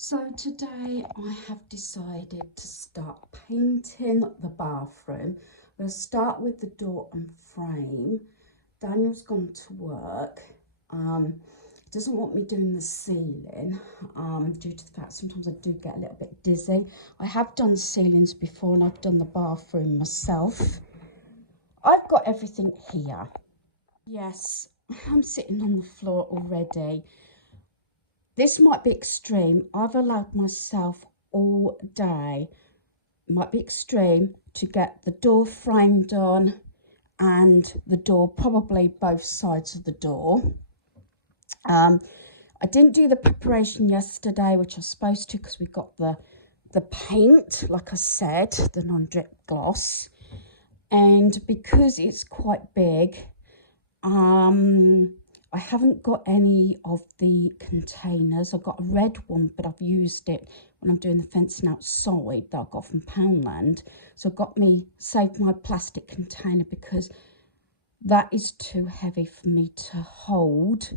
So today I have decided to start painting the bathroom. I'm going to start with the door and frame. Daniel's gone to work. He doesn't want me doing the ceiling due to the fact sometimes I do get a little bit dizzy. I have done ceilings before and I've done the bathroom myself. I've got everything here. Yes, I'm sitting on the floor already. This might be extreme. I've allowed myself all day, might be extreme, to get the door frame done and the door, probably both sides of the door. I didn't do the preparation yesterday, which I was supposed to because we got the paint, like I said, the non-drip gloss. And because it's quite big, I haven't got any of the containers. I've got a red one, but I've used it when I'm doing the fencing outside that I got from Poundland. So I saved my plastic container because that is too heavy for me to hold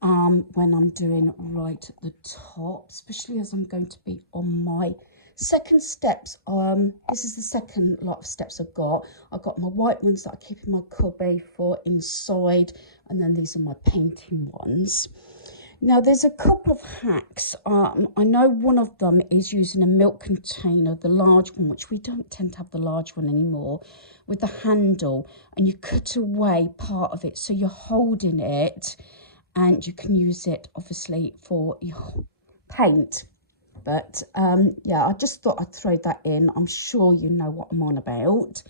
when I'm doing right at the top, especially as I'm going to be on my second steps. This is the second lot of steps I've got my white ones that I keep in my cubby for inside, and then these are my painting ones. Now there's a couple of hacks. I know one of them is using a milk container, the large one, which we don't tend to have the large one anymore, with the handle, and you cut away part of it so you're holding it and you can use it obviously for your paint. But yeah, I just thought I'd throw that in. I'm sure you know what I'm on about.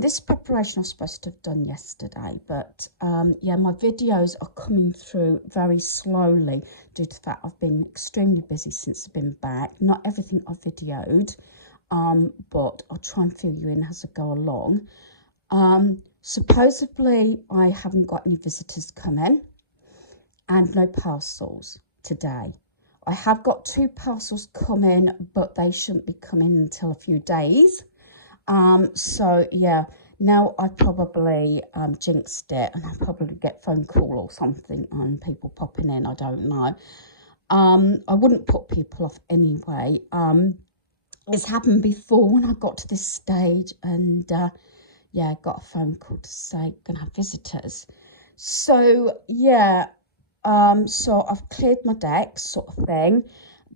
This preparation I was supposed to have done yesterday, but yeah, my videos are coming through very slowly due to the fact I've been extremely busy since I've been back. Not everything I videoed, but I'll try and fill you in as I go along. Supposedly I haven't got any visitors coming and no parcels today. I have got 2 parcels coming, but they shouldn't be coming until a few days. So yeah, now I probably jinxed it, and I'll probably get a phone call or something and people popping in, I don't know. I wouldn't put people off anyway. It's happened before when I got to this stage, and yeah, got a phone call to say gonna have visitors. So yeah, so I've cleared my decks, sort of thing.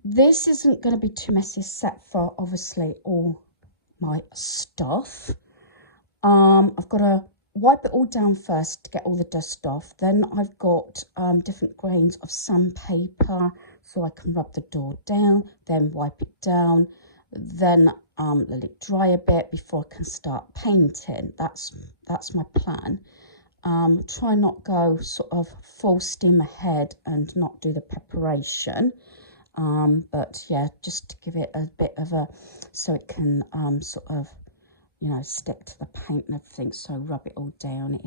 This isn't going to be too messy, except for obviously all my stuff. I've got to wipe it all down first to get all the dust off. Then I've got different grains of sandpaper so I can rub the door down, then wipe it down, then let it dry a bit before I can start painting. That's my plan. Try not go sort of full steam ahead and not do the preparation, but yeah, just to give it a bit of a, so it can sort of, you know, stick to the paint and everything. So rub it all down.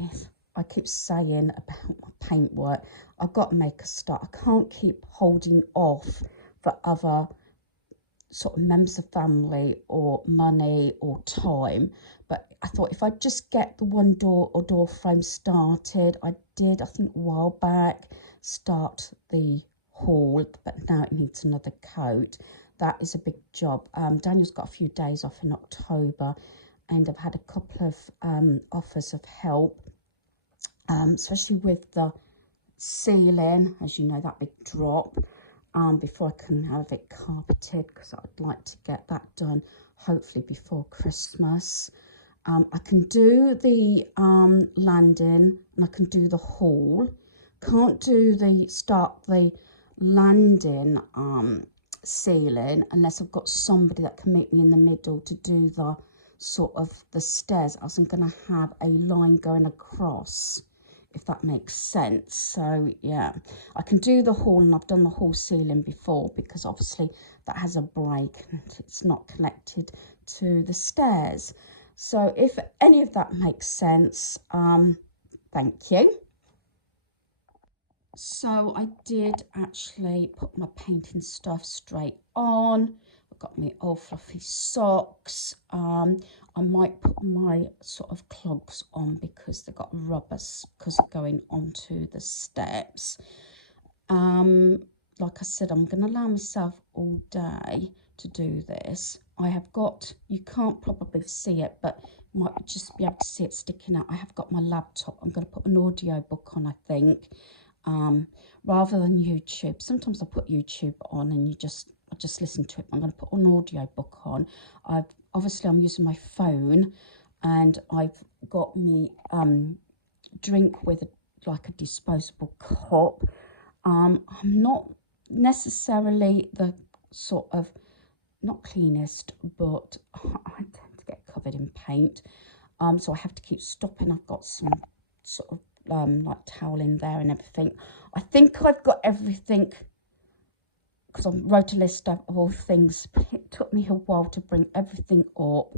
I keep saying about my paint work, I've got to make a start. I can't keep holding off for other sort of members of family or money or time. But I thought if I just get the one door or door frame started, I think a while back, start the hall, but now it needs another coat. That is a big job. Daniel's got a few days off in October, and I've had a couple of offers of help, especially with the ceiling, as you know, that big drop. Before I can have it carpeted, because I'd like to get that done hopefully before Christmas. I can do the landing and I can do the hall. Can't do the landing ceiling unless I've got somebody that can meet me in the middle to do the sort of the stairs, as I'm going to have a line going across, if that makes sense. So yeah, I can do the hall, and I've done the hall ceiling before because obviously that has a break and it's not connected to the stairs. So if any of that makes sense, thank you. So I did actually put my painting stuff straight on. I've got my old fluffy socks. I might put my sort of clogs on because they've got rubber because of going onto the steps. like I said, I'm going to allow myself all day to do this. I have got, you can't probably see it, but you might just be able to see it sticking out. I have got my laptop. I'm going to put an audio book on, I think, rather than YouTube. Sometimes I put YouTube on and I just listen to it. I'm going to put an audio book on. Obviously I'm using my phone, and I've got me drink with like a disposable cup. I'm not necessarily the sort of, not cleanest, but I tend to get covered in paint, so I have to keep stopping. I've got some sort of like towel in there and everything. I think I've got everything, because I wrote a list of all things. It took me a while to bring everything up,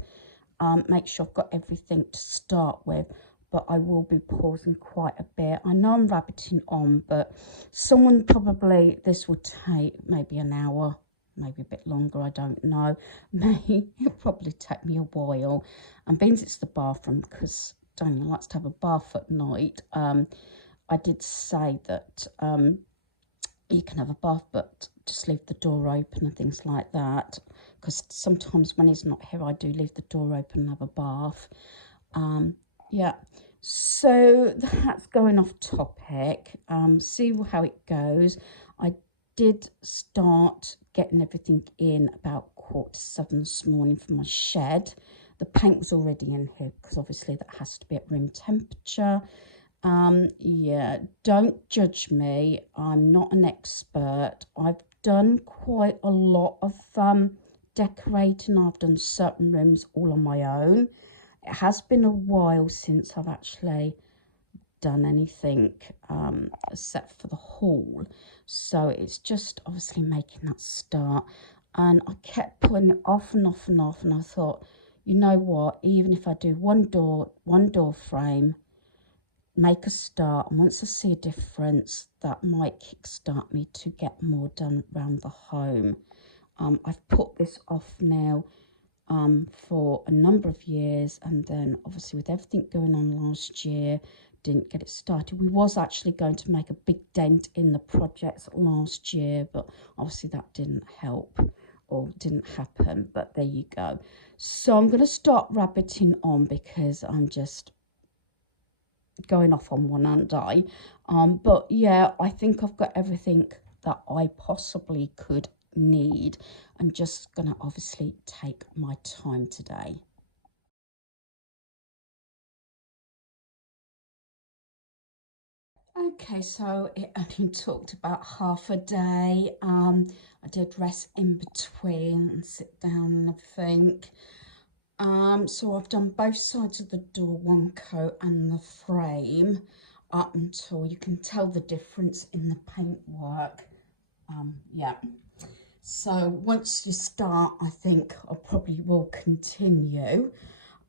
make sure I've got everything to start with, but I will be pausing quite a bit. I know I'm rabbiting on, but this will take maybe an hour, maybe a bit longer, I don't know. It'll probably take me a while. And being it's the bathroom, because Daniel likes to have a bath at night, I did say that you can have a bath, but just leave the door open and things like that, because sometimes when he's not here, I do leave the door open and have a bath. Yeah, so that's going off topic. See how it goes. I did start getting everything in about 6:45 this morning for my shed. The paint was already in here, because obviously that has to be at room temperature. Yeah, don't judge me. I'm not an expert. I've done quite a lot of decorating. I've done certain rooms all on my own. It has been a while since I've actually done anything except for the hall, so it's just obviously making that start. And I kept putting it off and off and off, and I thought, you know what, even if I do one door frame, make a start, and once I see a difference, that might kickstart me to get more done around the home. I've put this off now for a number of years, and then obviously with everything going on last year, didn't get it started. We was actually going to make a big dent in the projects last year, but obviously that didn't help or didn't happen, but there you go. So I'm going to start rabbiting on, because I'm just going off on one, aren't I? But yeah, I think I've got everything that I possibly could need. I'm just gonna obviously take my time today. Okay, so it only took about half a day. I did rest in between and sit down and everything. So I've done both sides of the door, one coat and the frame, up until you can tell the difference in the paintwork. Yeah. So once you start, I think I probably will continue.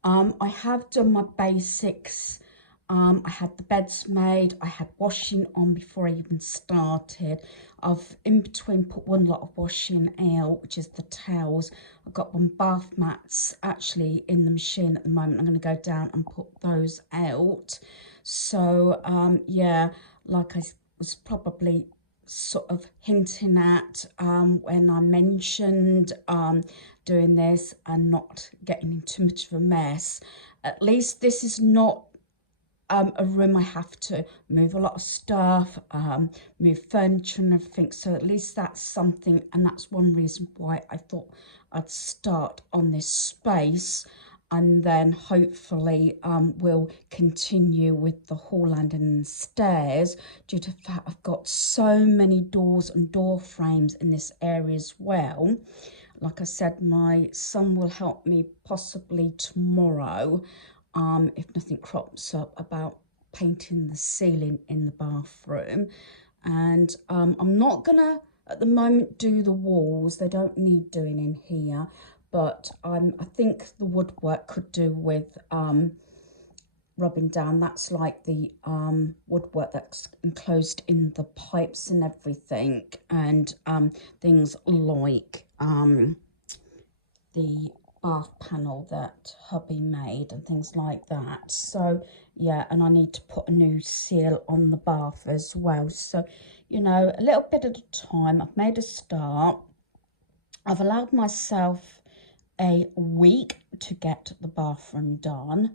I have done my basics. I had the beds made. I had washing on before I even started. I've in between put one lot of washing out, which is the towels. I've got one bath mats actually in the machine at the moment. I'm going to go down and put those out. So yeah, like I was probably sort of hinting at when I mentioned doing this and not getting into much of a mess. At least this is not a room I have to move a lot of stuff, move furniture and everything. So at least that's something, and that's one reason why I thought I'd start on this space, and then hopefully we'll continue with the hall landing and stairs, due to the fact I've got so many doors and door frames in this area as well. Like I said, my son will help me possibly tomorrow, if nothing crops up, about painting the ceiling in the bathroom. And I'm not gonna at the moment do the walls. They don't need doing in here, but I think the woodwork could do with rubbing down. That's like the woodwork that's enclosed in the pipes and everything, and things like the bath panel that hubby made and things like that. So yeah, and I need to put a new seal on the bath as well. So, you know, a little bit at a time. I've made a start. I've allowed myself a week to get the bathroom done.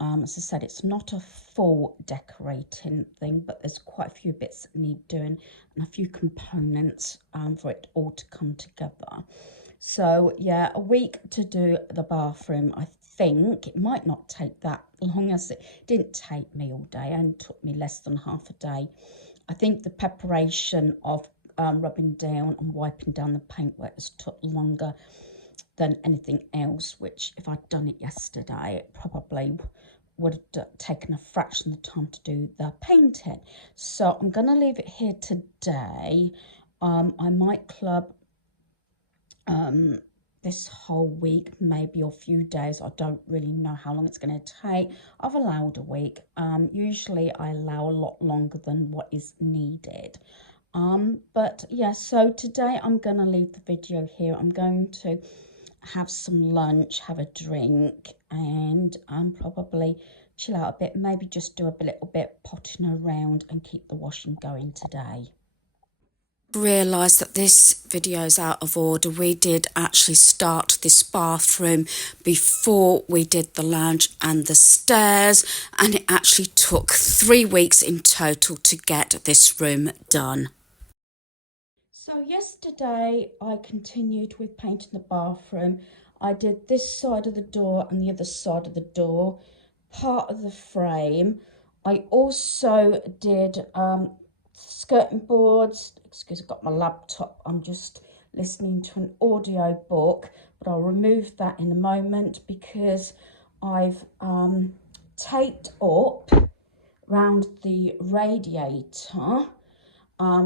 As I said, it's not a full decorating thing, but there's quite a few bits that need doing and a few components for it all to come together. So yeah, a week to do the bathroom. I think it might not take that long, as it didn't take me all day, and it took me less than half a day. I think the preparation of rubbing down and wiping down the paintwork has took longer than anything else, which if I'd done it yesterday, it probably would have taken a fraction of the time to do the painting. So I'm going to leave it here today. I might club this whole week, maybe a few days. I don't really know how long it's going to take. I've allowed a week. Usually I allow a lot longer than what is needed. But yeah, so today I'm going to leave the video here. I'm going to have some lunch, have a drink, and probably chill out a bit, maybe just do a little bit potting around and keep the washing going today. Realised that this video is out of order. We did actually start this bathroom before we did the lounge and the stairs, and it actually took 3 weeks in total to get this room done. So yesterday I continued with painting the bathroom. I did this side of the door and the other side of the door, part of the frame. I also did skirting boards. Excuse, I've got my laptop. I'm just listening to an audio book, but I'll remove that in a moment because I've taped up round the radiator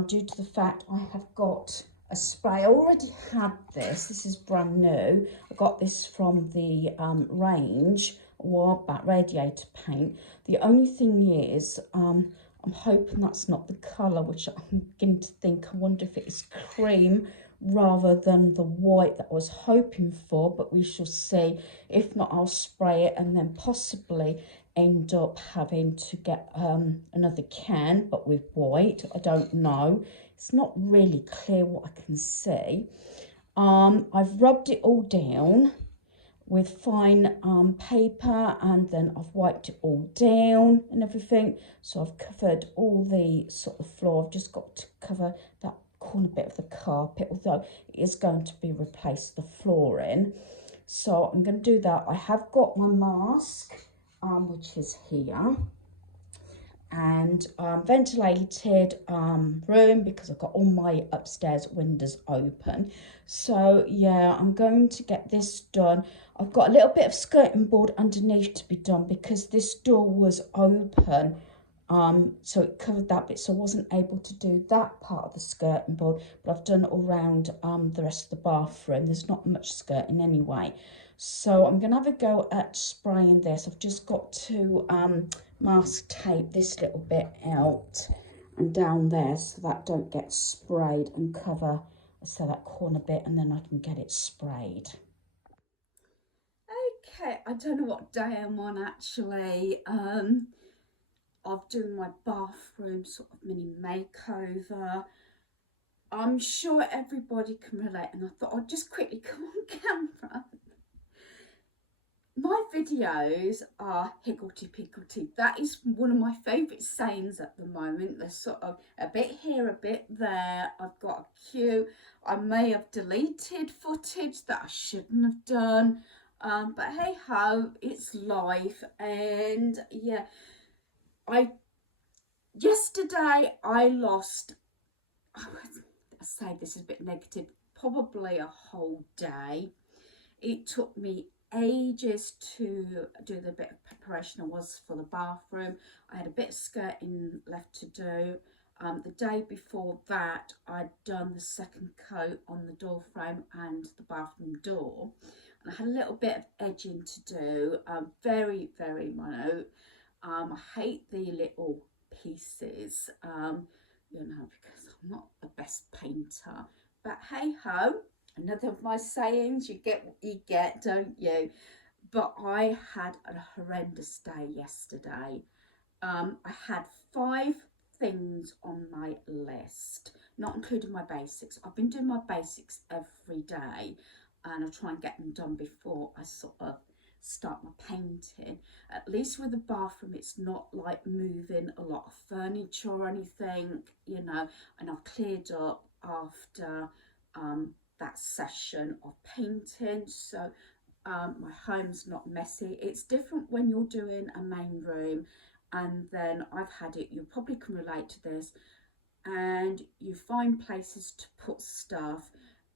due to the fact I have got a spray. I already had this. This is brand new. I got this from the range a while back, radiator paint. The only thing is, I'm hoping that's not the colour, which I'm beginning to think, I wonder if it is cream rather than the white that I was hoping for, but we shall see. If not, I'll spray it and then possibly end up having to get another can, but with white. I don't know. It's not really clear what I can see. I've rubbed it all down with fine paper, and then I've wiped it all down and everything. So I've covered all the sort of floor. I've just got to cover that corner bit of the carpet, although it is going to be replaced the flooring. So I'm going to do that. I have got my mask, which is here, and ventilated room because I've got all my upstairs windows open. So yeah, I'm going to get this done. I've got a little bit of skirting board underneath to be done because this door was open, so it covered that bit, so I wasn't able to do that part of the skirting board, but I've done it all around the rest of the bathroom. There's not much skirting anyway. So I'm going to have a go at spraying this. I've just got to mask tape this little bit out and down there so that don't get sprayed, and cover, so that corner bit, and then I can get it sprayed. Okay, I don't know what day I'm on actually. Of doing my bathroom sort of mini makeover. I'm sure everybody can relate, and I thought I'd just quickly come on camera. My videos are higgledy-piggledy. That is one of my favourite sayings at the moment. There's sort of a bit here, a bit there. I've got a queue. I may have deleted footage that I shouldn't have done. But hey ho, it's life. And yeah, yesterday I lost, I say this is a bit negative, probably a whole day. It took me ages to do the bit of preparation I was for the bathroom. I had a bit of skirting left to do. The day before that, I'd done the second coat on the door frame and the bathroom door. And I had a little bit of edging to do, very, very minute. I hate the little pieces, you know, because I'm not the best painter. But hey ho, Another of my sayings, you get what you get, don't you? But I had a horrendous day yesterday. I had 5 things on my list, not including my basics. I've been doing my basics every day, and I try and get them done before I sort of start my painting. At least with the bathroom, it's not like moving a lot of furniture or anything, you know, and I've cleared up after that session of painting. So my home's not messy. It's different when you're doing a main room, and then I've had it, you probably can relate to this, and you find places to put stuff,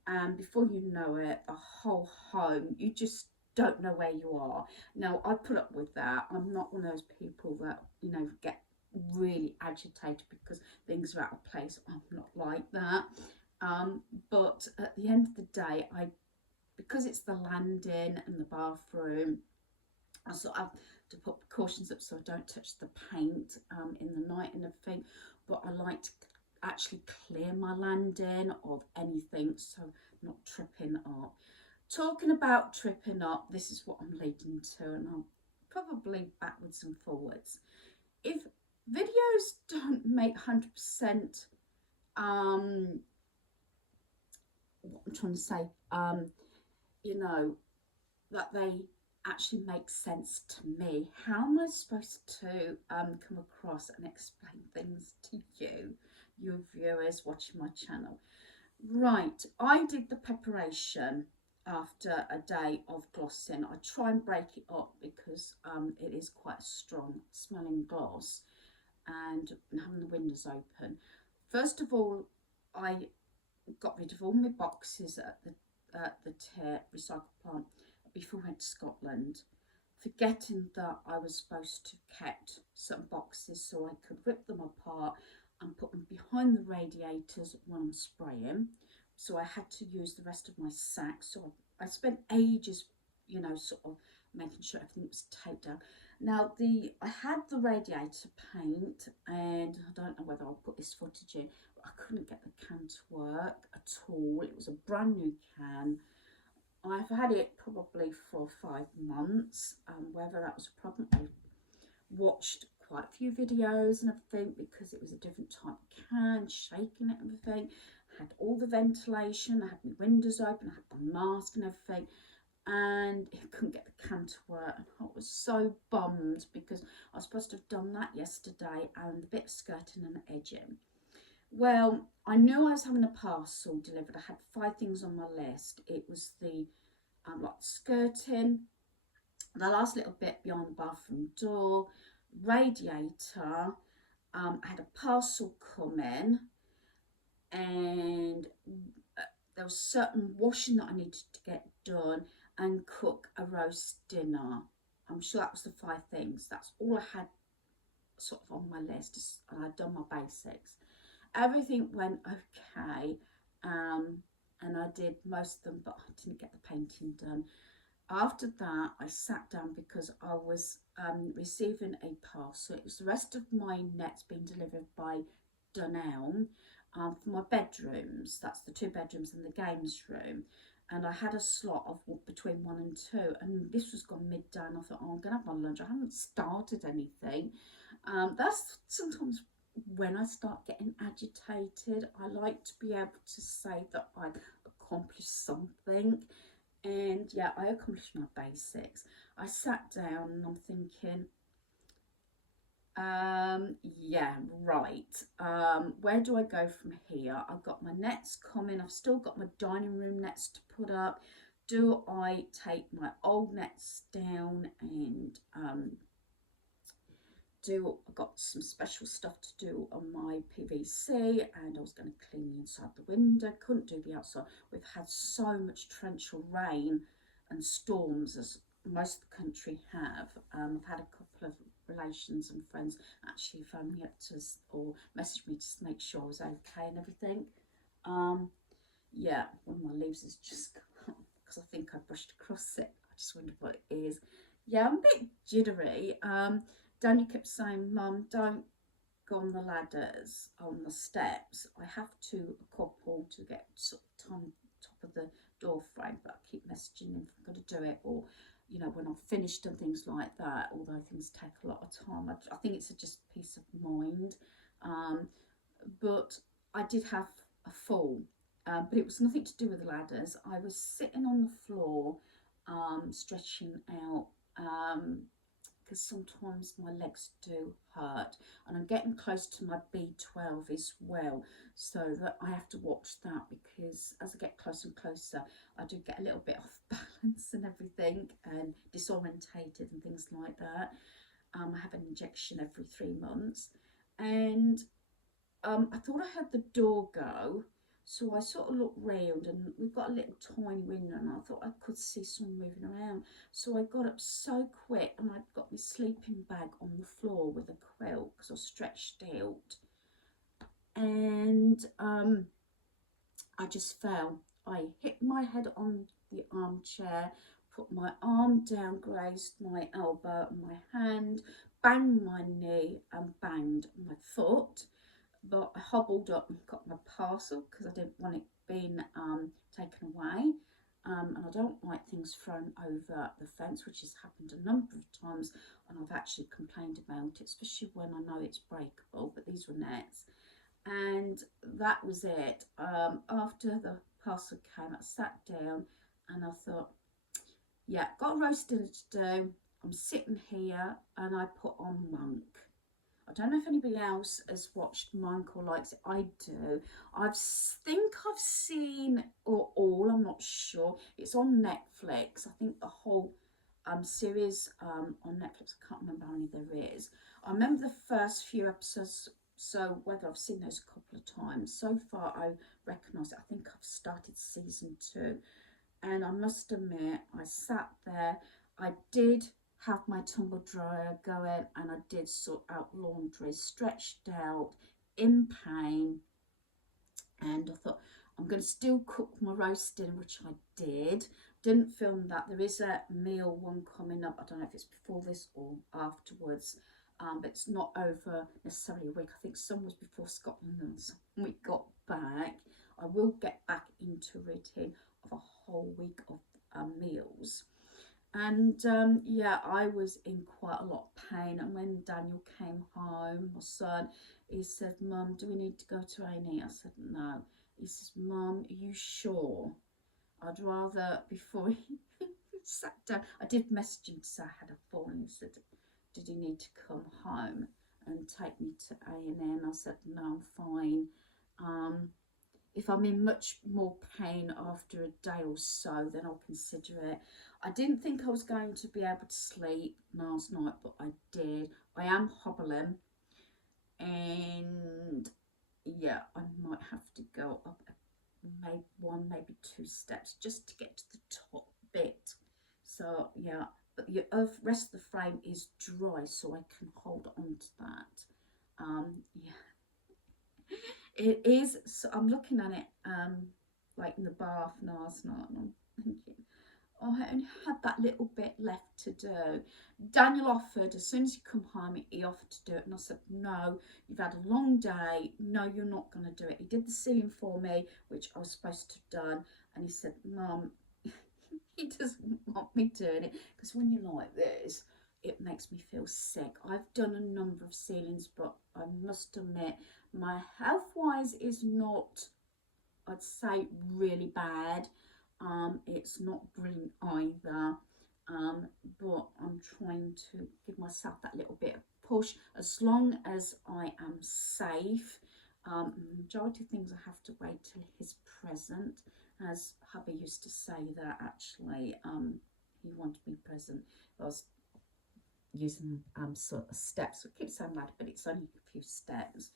and before you know it, the whole home, you just don't know where you are. Now, I put up with that. I'm not one of those people that, you know, get really agitated because things are out of place. I'm not like that. But at the end of the day, because it's the landing and the bathroom, I sort of have to put precautions up so I don't touch the paint in the night and everything. But I like to actually clear my landing of anything, so I'm not tripping up. Talking about tripping up, this is what I'm leading to, and I'll probably backwards and forwards. If videos don't make 100%, what I'm trying to say, you know, that they actually make sense to me, how am I supposed to come across and explain things to you, your viewers watching my channel? Right, I did the preparation after a day of glossing. I try and break it up because it is quite a strong smelling gloss, and having the windows open. First of all, I got rid of all my boxes at the recycle plant before I went to Scotland, forgetting that I was supposed to kept some boxes so I could rip them apart and put them behind the radiators when I'm spraying. So I had to use the rest of my sack. So I spent ages, you know, sort of making sure everything was taped down. Now, I had the radiator paint, and I don't know whether I'll put this footage in, but I couldn't get the can to work at all. It was a brand new can. I've had it probably for 5 months. Whether that was a problem, I watched quite a few videos and everything because it was a different type of can, shaking it and everything. I had all the ventilation, I had my windows open, I had the mask and everything, and it couldn't get the can to work. And I was so bummed because I was supposed to have done that yesterday, and the bit of skirting and edging. Well, I knew I was having a parcel delivered. I had 5 things on my list. It was the like skirting, the last little bit beyond the bathroom door, radiator. I had a parcel come in, and there was certain washing that I needed to get done and cook a roast dinner. I'm sure that was the 5 things. That's all I had sort of on my list, and I'd done my basics. Everything went okay, and I did most of them, but I didn't get the painting done. After that, I sat down because I was receiving a parcel. It was the rest of my nets being delivered by Dunelm for my bedrooms. That's the 2 bedrooms and the games room. And I had a slot of between 1 and 2. And this was gone midday. And I thought, oh, I'm going to have my lunch. I haven't started anything. That's sometimes when I start getting agitated. I like to be able to say that I've accomplished something. And yeah, I accomplished my basics. I sat down and I'm thinking, yeah, right. Where do I go from here? I've got my nets coming. I've still got my dining room nets to put up. Do I take my old nets down and I've got some special stuff to do on my PVC, and I was going to clean the inside the window, couldn't do the outside. We've had so much torrential rain and storms, as most of the country have. I've had a couple of relations and friends actually phone me up or message me to make sure I was okay and everything. Yeah, one of my leaves has just come because I think I brushed across it. I just wondered what it is. Yeah, I'm a bit jittery. Daniel kept saying, Mum, don't go on the ladders, on the steps. I have to couple to get sort of top of the door frame, but I keep messaging if I'm going to do it, or you know, when I'm finished and things like that, although things take a lot of time. I think it's just peace of mind. But I did have a fall, but it was nothing to do with the ladders. I was sitting on the floor, stretching out, because sometimes my legs do hurt, and I'm getting close to my B12 as well, so that I have to watch that, because as I get closer and closer I do get a little bit off balance and everything, and disorientated and things like that. I have an injection every 3 months, and I thought I heard the door go, so I sort of looked round, and we've got a little tiny window, and I thought I could see someone moving around. So I got up so quick, and I'd got my sleeping bag on the floor with a quilt because I was stretched out, and I just fell. I hit my head on the armchair, put my arm down, grazed my elbow and my hand, banged my knee and banged my foot. But I hobbled up and got my parcel because I didn't want it being taken away. And I don't like things thrown over the fence, which has happened a number of times, and I've actually complained about it, especially when I know it's breakable, but these were nets. And that was it. After the parcel came, I sat down and I thought, yeah, got a roast dinner to do. I'm sitting here, and I put on Monk. I don't know if anybody else has watched Monk or likes it. I do. Think I've seen or all. I'm not sure. It's on Netflix. I think the whole series on Netflix. I can't remember how many there is. I remember the first few episodes. So whether I've seen those a couple of times. So far, I recognise it. I think I've started season 2. And I must admit, I sat there. I did have my tumble dryer going, and I did sort out laundry, stretched out, in pain, and I thought I'm going to still cook my roast dinner, which I didn't film that. There is a meal one coming up. I don't know if it's before this or afterwards, but it's not over necessarily a week. I think some was before Scotland and some we got back. I will get back into a routine of a whole week of meals. And yeah, I was in quite a lot of pain. And when Daniel came home, my son, he said, Mum, do we need to go to A&E? I said, no. He says, Mum, are you sure? I'd rather, before he sat down, I did message him to say I had a fall, and he said, did he need to come home and take me to A&E? And I said, no, I'm fine. If I'm in much more pain after a day or so, then I'll consider it. I didn't think I was going to be able to sleep last night, but I did. I am hobbling, and yeah, I might have to go up maybe 1, maybe 2 steps just to get to the top bit. So yeah, but the rest of the frame is dry, so I can hold on to that. Yeah. It is, so I'm looking at it like in the bath last night, and I'm thinking, oh, I only had that little bit left to do. Daniel offered, as soon as he come home, he offered to do it, and I said, no, you've had a long day, no, you're not going to do it. He did the ceiling for me, which I was supposed to have done, and he said, Mum, he doesn't want me doing it, because when you're like this, it makes me feel sick. I've done a number of ceilings, but I must admit, my health-wise is not, I'd say, really bad. It's not brilliant either, but I'm trying to give myself that little bit of push as long as I am safe. Majority of things I have to wait till he's present, as hubby used to say that actually he wanted me present. I was using sort of steps. It keeps saying that, but it's only a few steps.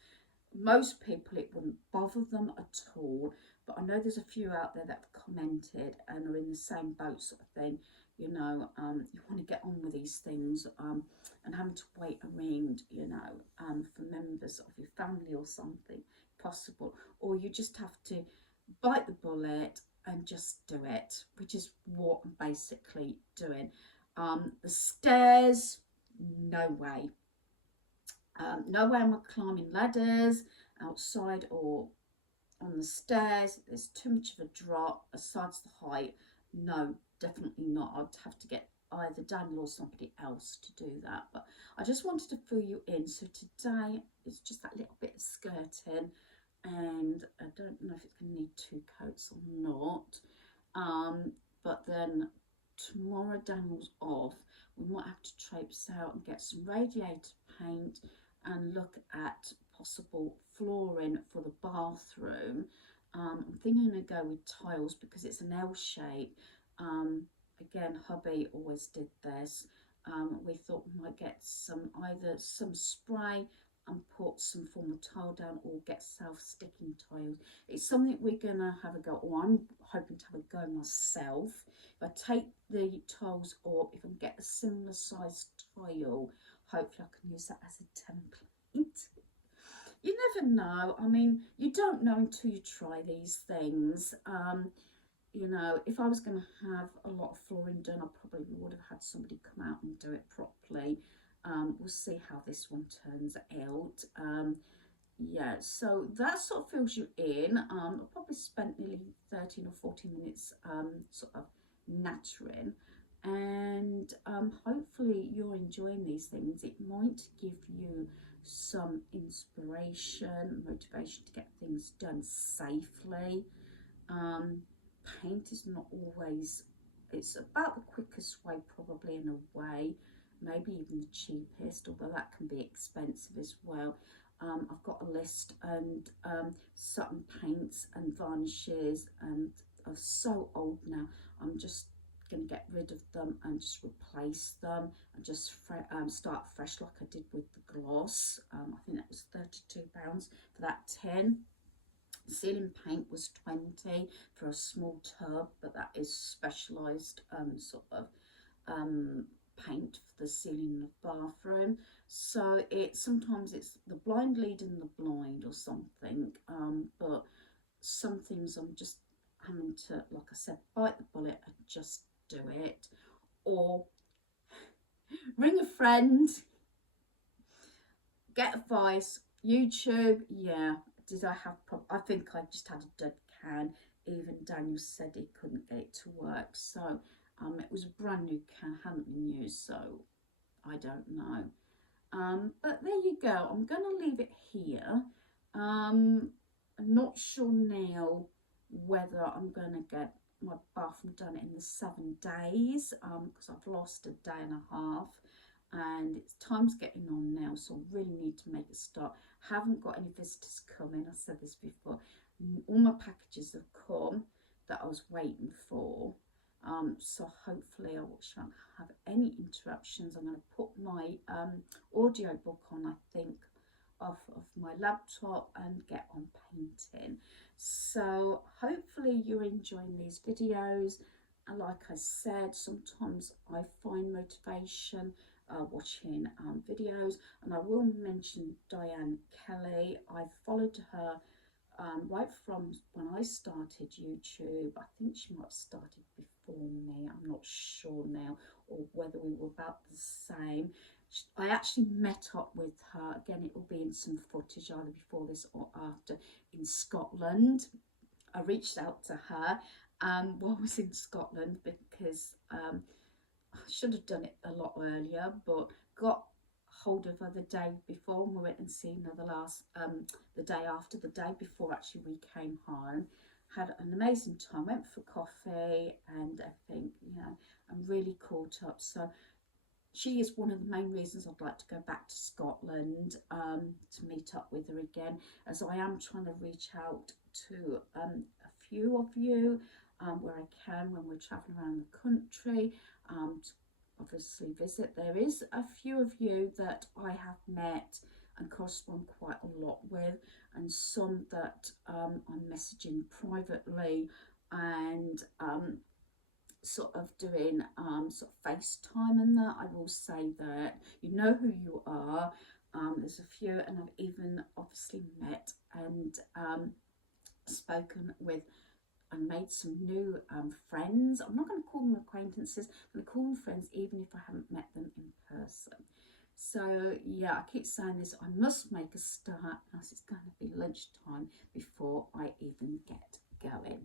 Most people, it wouldn't bother them at all, but I know there's a few out there that have commented and are in the same boat sort of thing. You know, you want to get on with these things, and having to wait around, you know, for members of your family or something possible, or you just have to bite the bullet and just do it, which is what I'm basically doing. The stairs, no way. No way am I climbing ladders outside or on the stairs, there's too much of a drop, besides the height, no, definitely not. I'd have to get either Daniel or somebody else to do that. But I just wanted to fill you in. So today it's just that little bit of skirting, and I don't know if it's going to need 2 coats or not. But then tomorrow Daniel's off. We might have to traipse out and get some radiator paint and look at possible flooring for the bathroom. I'm thinking to go with tiles because it's an L shape. Again, hubby always did this. We thought we might get either some spray and put some form of tile down, or get self-sticking tiles. It's something we're gonna have a go, or I'm hoping to have a go myself. If I take the tiles up, if I can get a similar sized tile, hopefully I can use that as a template. You never know. I mean, you don't know until you try these things. You know, if I was going to have a lot of flooring done, I probably would have had somebody come out and do it properly. We'll see how this one turns out. Yeah, so that sort of fills you in. I probably spent nearly 13 or 14 minutes sort of nattering, and hopefully you're enjoying these things. It might give you some inspiration, motivation to get things done safely. Paint is not always, it's about the quickest way probably, in a way, maybe even the cheapest, although that can be expensive as well. I've got a list, and certain paints and varnishes and are so old now, I'm just going to get rid of them and just replace them and just start fresh like I did with the gloss. I think that was £32 for that tin. Ceiling paint was 20 for a small tub, but that is specialised sort of paint for the ceiling of the bathroom. So sometimes it's the blind leading the blind or something, but some things I'm just having to, like I said, bite the bullet and just do it, or ring a friend, get advice. YouTube, yeah. Did I have I think I just had a dead can. Even Daniel said he couldn't get it to work. So it was a brand new can, hadn't been used, so I don't know. But there you go. I'm going to leave it here. I'm not sure now whether I'm going to get my bathroom done in the 7 days, because I've lost a day and a half. And it's time's getting on now, so I really need to make a start. Haven't got any visitors coming. I said this before. All my packages have come that I was waiting for. So hopefully I shan't have any interruptions. I'm going to put my audio book on, I think, off of my laptop and get on painting. So hopefully you're enjoying these videos. And like I said, sometimes I find motivation watching videos, and I will mention Diane Kelly. I followed her right from when I started YouTube. I think she might have started before me, I'm not sure now, or whether we were about the same. I actually met up with her, again it will be in some footage either before this or after, in Scotland. I reached out to her while I was in Scotland, because I should have done it a lot earlier, but got hold of her the day before, and we went and seen her the day after, the day before actually we came home. Had an amazing time, went for coffee and everything, you know, and really caught up. So she is one of the main reasons I'd like to go back to Scotland, to meet up with her again, as I am trying to reach out to a few of you where I can, when we're travelling around the country, to obviously visit. There is a few of you that I have met and correspond quite a lot with, and some that I'm messaging privately, and sort of doing sort of FaceTime and that. I will say that you know who you are. There's a few, and I've even obviously met and spoken with and made some new friends. I'm not going to call them acquaintances, I'm going to call them friends even if I haven't met them in person. So yeah, I keep saying this, I must make a start as it's going to be lunchtime before I even get going.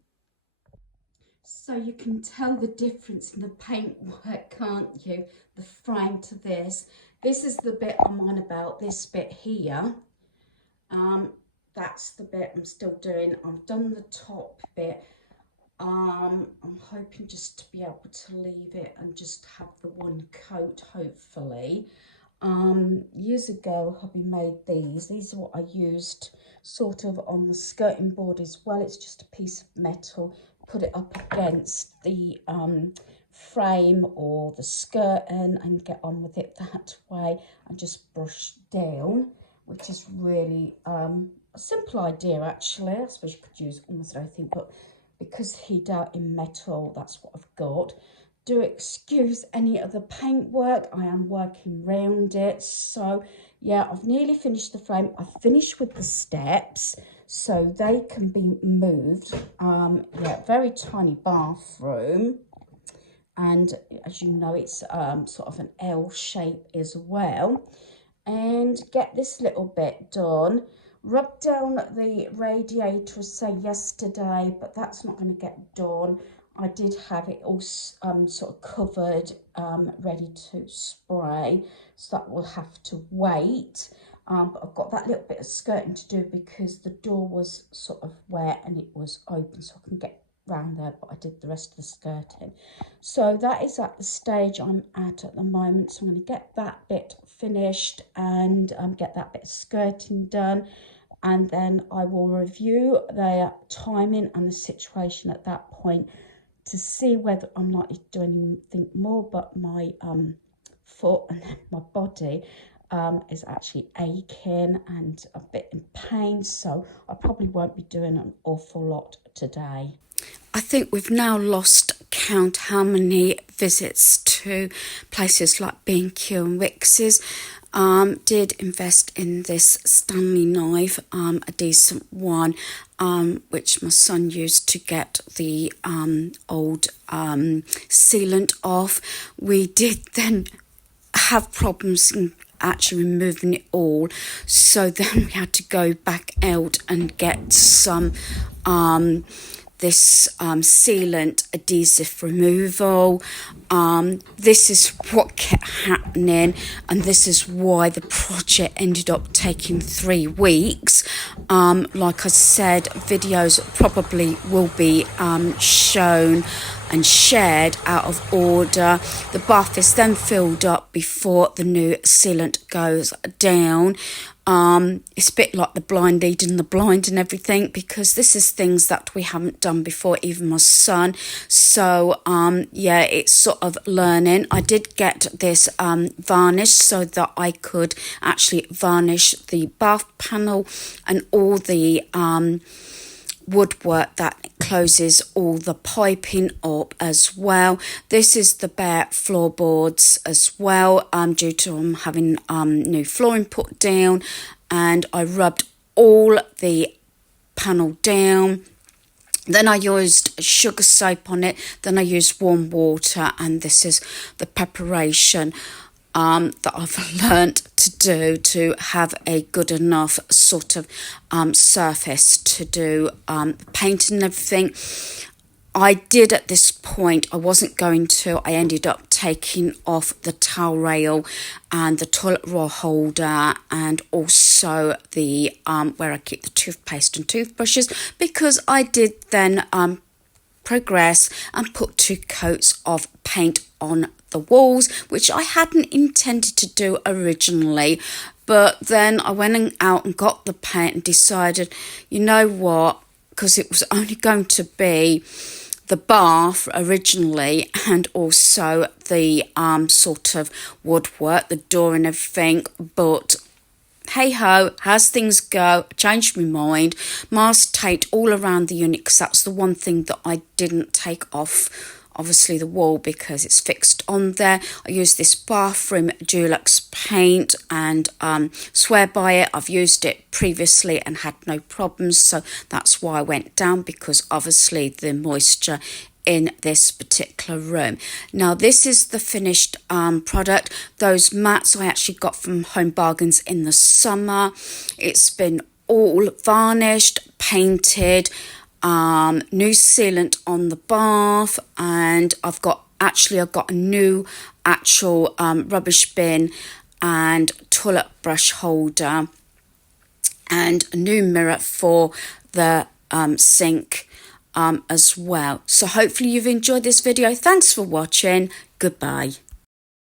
So you can tell the difference in the paintwork, can't you? The frame to this. This is the bit I'm on about, this bit here. That's the bit I'm still doing. I've done the top bit. I'm hoping just to be able to leave it and just have the one coat, hopefully. Years ago, hubby made these. These are what I used sort of on the skirting board as well. It's just a piece of metal. Put it up against the frame or the skirting and get on with it that way and just brush down, which is really a simple idea actually. I suppose you could use almost anything, but because he dealt in metal, that's what I've got. Do excuse any of the paintwork, I am working round it. So yeah, I've nearly finished the frame. I've finished with the steps so they can be moved. Yeah, very tiny bathroom, and as you know, it's sort of an L shape as well. And get this little bit done. Rub down the radiator, say yesterday, but that's not going to get done. I did have it all sort of covered, ready to spray, so that will have to wait. But I've got that little bit of skirting to do because the door was sort of wet and it was open, so I can get round there, but I did the rest of the skirting. So that is at the stage I'm at the moment. So I'm going to get that bit finished and get that bit of skirting done, and then I will review the timing and the situation at that point to see whether I'm likely to do anything more. But my foot and my body is actually aching and a bit in pain, so I probably won't be doing an awful lot today. I think we've now lost count how many visits to places like B&Q and Wickes's. Did invest in this Stanley knife, a decent one, which my son used to get the old sealant off. We did then have problems in actually removing it all, so then we had to go back out and get some this sealant adhesive removal. This is what kept happening, and this is why the project ended up taking 3 weeks. Like I said, videos probably will be shown and shared out of order. The bath is then filled up before the new sealant goes down. It's a bit like the blind leading the blind and everything, because this is things that we haven't done before, even my son. So yeah, it's sort of learning. I did get this varnished so that I could actually varnish the bath panel and all the woodwork that closes all the piping up as well. This is the bare floorboards as well, due to having new flooring put down, and I rubbed all the panel down. Then I used sugar soap on it, then I used warm water, and this is the preparation that I've learnt to do to have a good enough sort of surface to do painting and everything. I did at this point, I wasn't going to, I ended up taking off the towel rail and the toilet roll holder, and also the where I keep the toothpaste and toothbrushes, because I did then progress and put 2 coats of paint on the walls, which I hadn't intended to do originally. But then I went out and got the paint and decided, you know what, because it was only going to be the bath originally and also the sort of woodwork, the door and everything, but hey ho, as things go, I changed my mind. Masked tape all around the unit, because that's the one thing that I didn't take off, obviously the wall, because it's fixed on there. I used this bathroom Dulux paint and swear by it. I've used it previously and had no problems, so that's why I went down, because obviously the moisture in this particular room. Now this is the finished product. Those mats I actually got from Home Bargains in the summer. It's been all varnished, painted, new sealant on the bath, and I've got a new actual rubbish bin and toilet brush holder and a new mirror for the sink as well. So hopefully you've enjoyed this video. Thanks for watching. Goodbye.